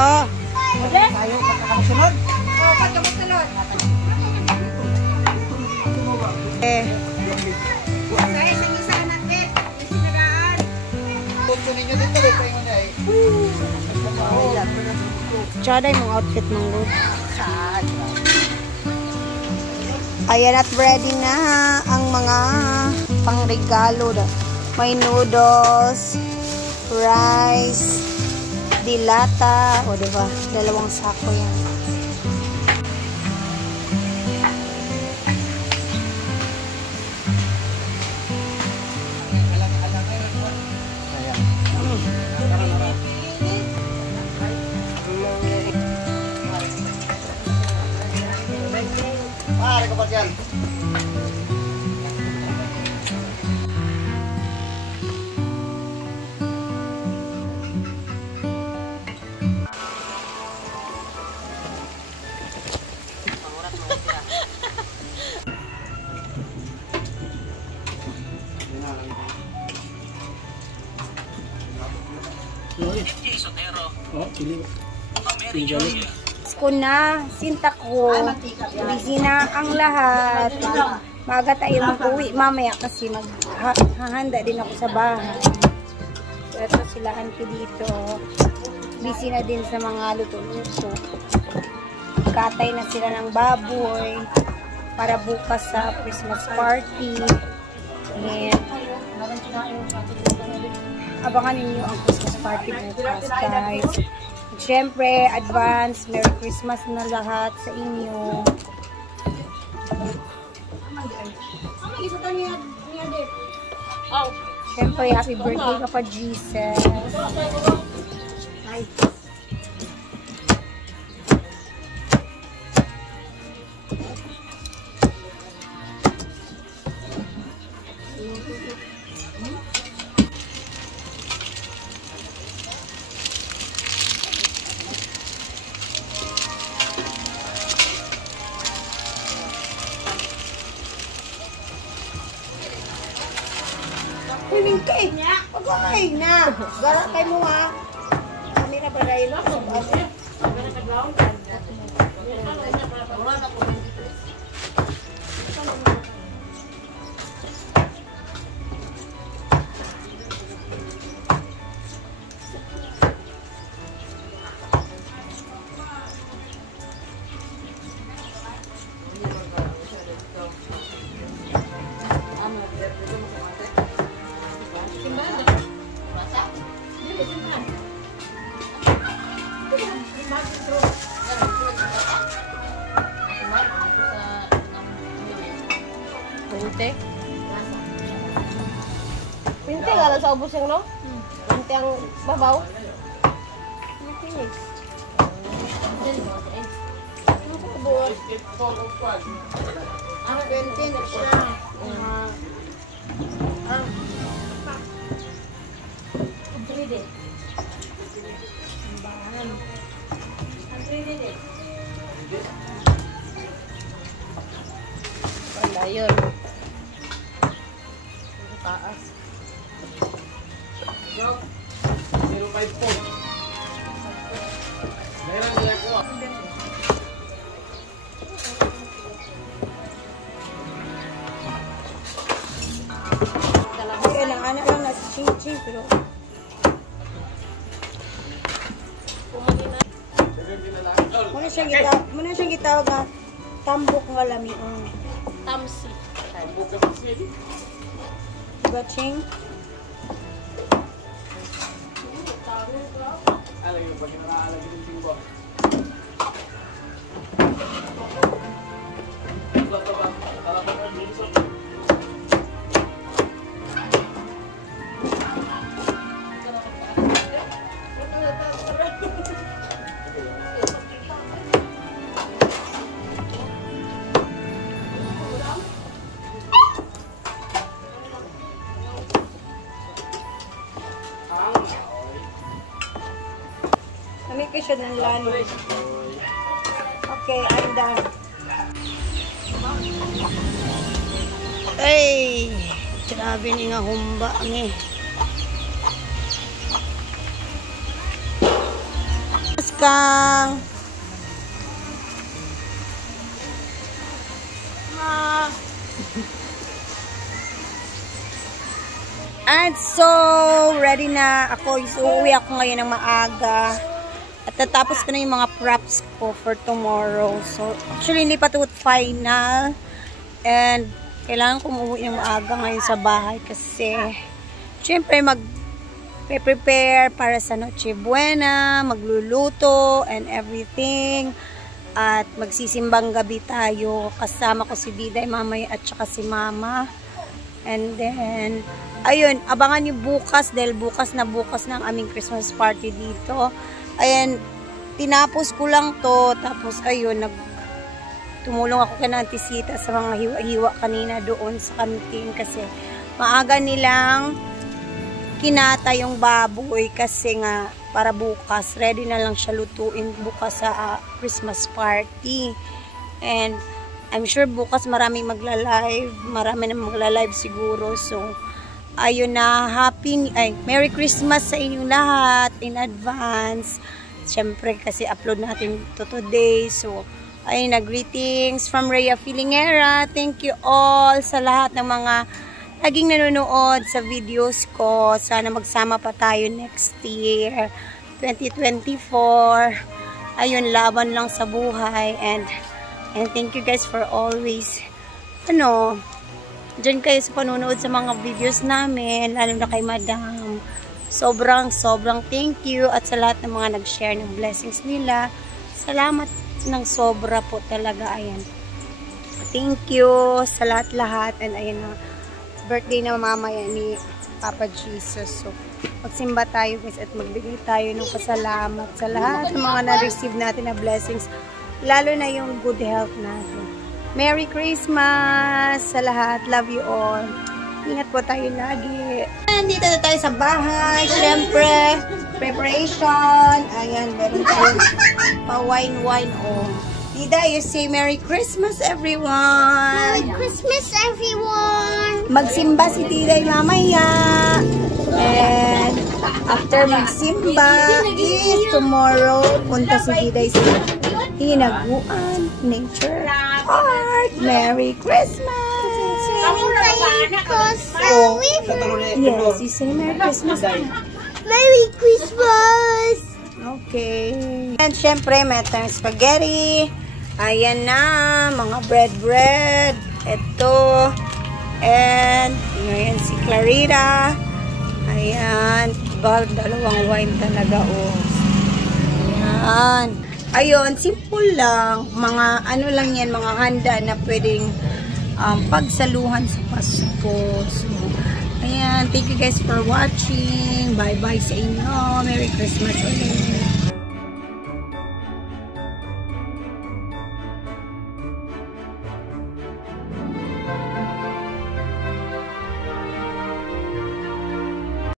Oo. Tayo magkakasunod. Oo, pagkamusunod. Dahil sa isa natin, isinaraan. Punto ninyo dito, dito yung na eh. Tsada yung mga outfit ng Lord. Ayan at ready na ang mga pangregalo. May noodles, rice, dilata, o diba? Dalawang sako yan. Pare ko pa dyan. Ko na, sinta ko, busy na ang lahat. Maaga tayo mag-uwi mamaya kasi maghahanda din ako sa bahay. Ito sila auntie dito. Busy na din sa mga luto-luto. Katay na sila ng baboy para bukas sa Christmas party. And abangan ninyo ang Christmas party bukas, guys. Siyempre, advance, Merry Christmas na lahat sa inyo. Siyempre, happy birthday ka pa, Jesus. Ay. Kuning kay niya. Pagkakay na. Gara kay mo ha. Kami na ba dahil sa bawah? Pinte nga lang sa ubos yung no? Pinte ang babaw. Ang pinte na siya. Wala yun. Taas. 05 po. Meron niya ko. Kailangan lang na si Chichi, pero muna siyang gitawag na tambok nga lamion. Tamsi. Diba, Ching? Alam yung pag nakaalagi ng tingbo. Namikis siya ng lalo. Okay, I'm done. Ay, grabe ni nga humba Kang. And so, ready na ako. Uuwi ako ngayon ng maaga. At natapos ko na yung mga props ko for tomorrow. So, actually, hindi pa ito final. And, kailangan kong umuwi ng maaga ngayon sa bahay kasi, syempre, mag-prepare para sa Noche Buena, magluluto, and everything. At magsisimbang gabi tayo. Kasama ko si Diday, mamaya, at saka si Mama. And then, ayun, abangan nyo bukas dahil bukas na ang aming Christmas party dito. Ayan, tinapos ko lang to. Tapos, ayun, tumulong ako kay Auntie Sita sa mga hiwa-hiwa kanina doon sa kantin kasi maaga nilang kinata yung baboy kasi nga para bukas, ready na lang siya lutuin bukas sa Christmas party. And I'm sure bukas maraming magla-live, marami na magla-live siguro. So, ayun na, Merry Christmas sa inyong lahat in advance. Siyempre kasi upload natin to today. So, ayun na, greetings from Rhea Filingera. Thank you all sa lahat ng mga laging nanonood sa videos ko. Sana magsama pa tayo next year, 2024. Ayun, laban lang sa buhay. And thank you guys for always, dyan kayo sa panunood sa mga videos namin, lalo na kay Madam. Sobrang thank you. At sa lahat ng mga nag-share ng blessings nila, salamat ng sobra po talaga. Ayan, thank you sa lahat. And ayan na, birthday na mamaya ni Papa Jesus. So, magsimba tayo guys at magbigay tayo ng pasalamat sa lahat ng mga na-receive natin na blessings, lalo na yung good health natin. Merry Christmas sa lahat. Love you all. Ingat po tayo lagi. Dito na tayo sa bahay. Siyempre, preparation. Ayan, meron tayo pa-wine. Oh. Dida, you say Merry Christmas, everyone. Merry Christmas, everyone. Magsimba si Diday mamaya. And after magsimba is tomorrow, punta si Diday sa Hinaguan Nature Park. Merry Christmas. Oh, yes, you say Merry Christmas. Merry Christmas. Okay. And syempre, may tayong spaghetti. Ayan na, mga bread. Ito. And, ngayon si Clarita. Ayan. Dalawang wine talaga, oh. Ayan. Ayun, simple lang. Mga, lang yan, mga handa na pwedeng pagsaluhan sa Pasko. So, ayan. Thank you guys for watching. Bye-bye sa inyo. Merry Christmas ulit.